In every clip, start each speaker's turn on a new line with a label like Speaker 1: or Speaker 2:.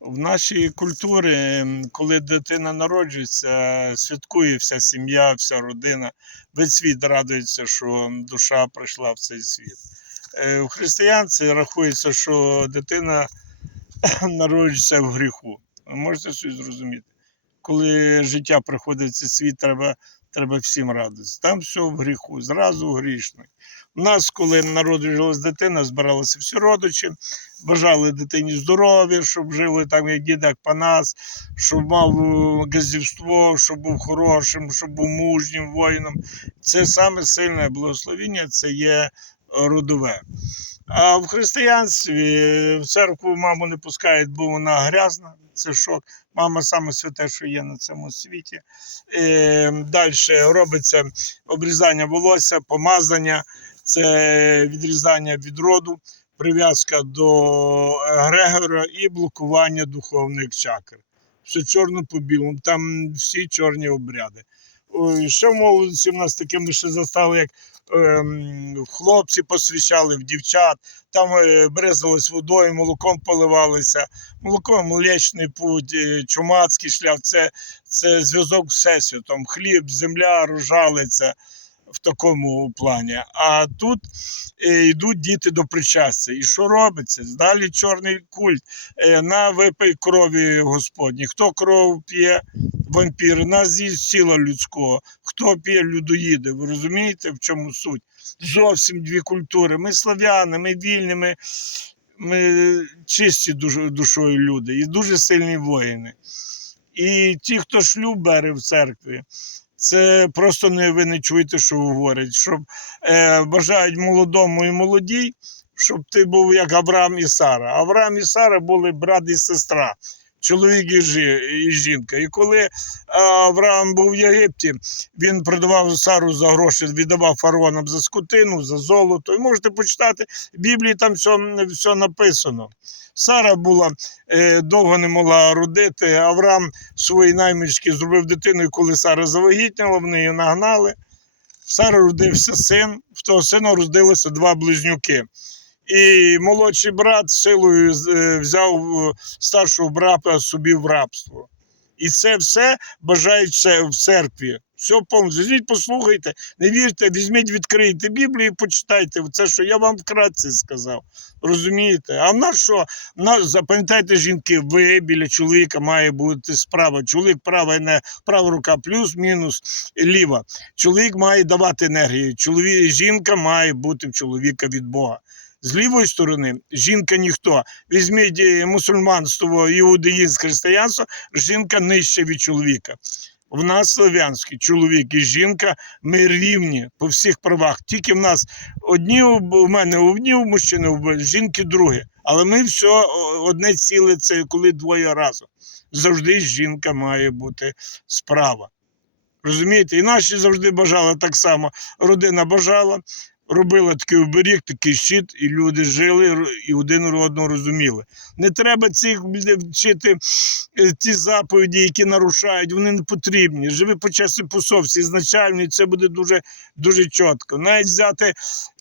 Speaker 1: В нашій культурі, коли дитина народжується, святкує вся сім'я, вся родина. Весь світ радується, що душа прийшла в цей світ. Е, В християнці рахується, що дитина народжується в гріху. Ви можете щось зрозуміти? Коли життя приходить в цей світ, треба, треба всім радитися. Там все в гріху, зразу грішний. У нас, коли народилась дитина, збиралися всі родичі, бажали дитині здоров'я, щоб жили там, як дідак панас, щоб мав е, газівство, щоб був хорошим, щоб був мужнім воїном. Це саме сильне благословіння, це є родове. А в християнстві в церкву маму не пускають, бо вона грязна. Це шок. Мама саме святе, що є на цьому світі. Е, Далі робиться обрізання волосся, помазання, це відрізання від роду, прив'язка до Грегора і блокування духовних чакр. Все чорно по білому, там всі чорні обряди. Ще в молодості в нас таке ми ще застали, як ем, хлопці посвящали в дівчат, там е, бризалось водою, молоком поливалися. Молоко, млечний путь, е, чумацький шлях це, це зв'язок з всесвітом, хліб, земля, рожалиця в такому плані. А тут е, йдуть діти до причастя. І що робиться? Далі чорний культ е, на випий крові Господні. Хто кров п'є, вампіри, нас з'їсть тіла людського. Хто п'є людоїди? Ви розумієте, в чому суть? Зовсім дві культури. Ми слав'яни, ми вільні, ми чисті душою люди і дуже сильні воїни. І ті, хто шлюб бере в церкві, це просто не ви не чуєте, що говорять. Щоб е, бажають молодому і молодій, щоб ти був як Авраам і Сара. Авраам і Сара були брат і сестра, чоловік і, жі, і жінка. І коли Авраам був в Єгипті, він продавав Сару за гроші, віддавав фараонам за скотину, за золото. І можете почитати в Біблії, там все, все написано. Сара була е, довго не могла родити. Авраам свої наймички зробив дитину, коли Сара завагітніла, вони її нагнали. В Сари родився син, в того сина родилося два близнюки. І молодший брат силою е, взяв е, старшого брата собі в рабство. І це все бажають це в церкві. Все повністю. Візьміть, послухайте, не вірте, візьміть, відкрийте Біблію і почитайте. Це, що я вам вкратце сказав. Розумієте? А в нас що? В нас, запам'ятайте, жінки, ви біля чоловіка має бути справа. Чоловік права, не права рука плюс-мінус ліва. Чоловік має давати енергію. Чоловік, жінка має бути в чоловіка від Бога. З лівої сторони жінка ніхто. Візьміть е, мусульманство, іудаїзм, християнство, жінка нижче від чоловіка. В нас слов'янський чоловік і жінка, ми рівні по всіх правах. Тільки в нас одні у мене одні у мужчини, у жінки другі. Але ми все одне ціле, це коли двоє разом. Завжди жінка має бути справа. Розумієте? І наші завжди бажали так само. Родина бажала, робила такий оберіг, такий щит, і люди жили і один одного розуміли. Не треба цих вчити е, ті заповіді, які нарушають, вони не потрібні. Живи по часі по совісті, ізначально, і це буде дуже, дуже чітко. Навіть взяти,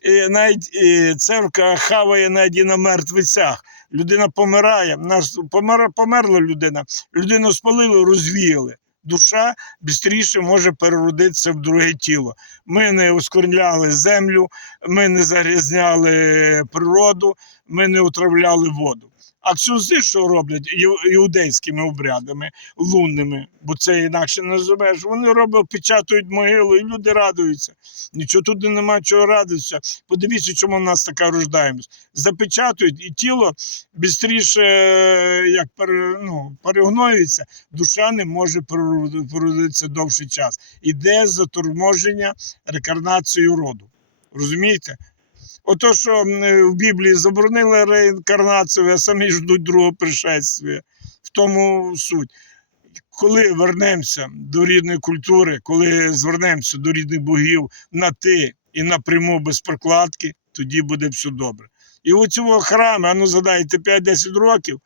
Speaker 1: е, навіть е, церква хаває навіть і на мертвецях. Людина помирає, нас помер, померла людина, людину спалили, розвіяли. Душа швидше може переродитися в друге тіло. Ми не ускорняли землю, ми не загрязняли природу, ми не отравляли воду. А ксюзи, що роблять іудейськими обрядами, лунними, бо це інакше не називаєш, вони роблять, печатають могилу, і люди радуються. Нічого тут немає чого радитися. Подивіться, чому в нас така рождаємось. Запечатують, і тіло швидше як ну, перегноюється, душа не може переродитися довший час. Іде заторможення рекарнацією роду. Розумієте? Ото, що е, в Біблії заборонили реінкарнацію, а самі ждуть другого пришествия. В тому суть. Коли вернемося до рідної культури, коли звернемося до рідних богів на ти і напряму без прокладки, тоді буде все добре. І у цього храму, а ну згадайте, 5-10 років,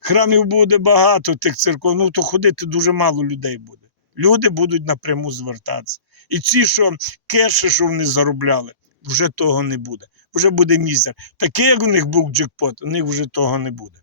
Speaker 1: храмів буде багато тих церков, ну то ходити дуже мало людей буде. Люди будуть напряму звертатися. І ці, що кеші, що вони заробляли, вже того не буде. Вже буде мізер. Такий, як у них був джекпот, у них вже того не буде.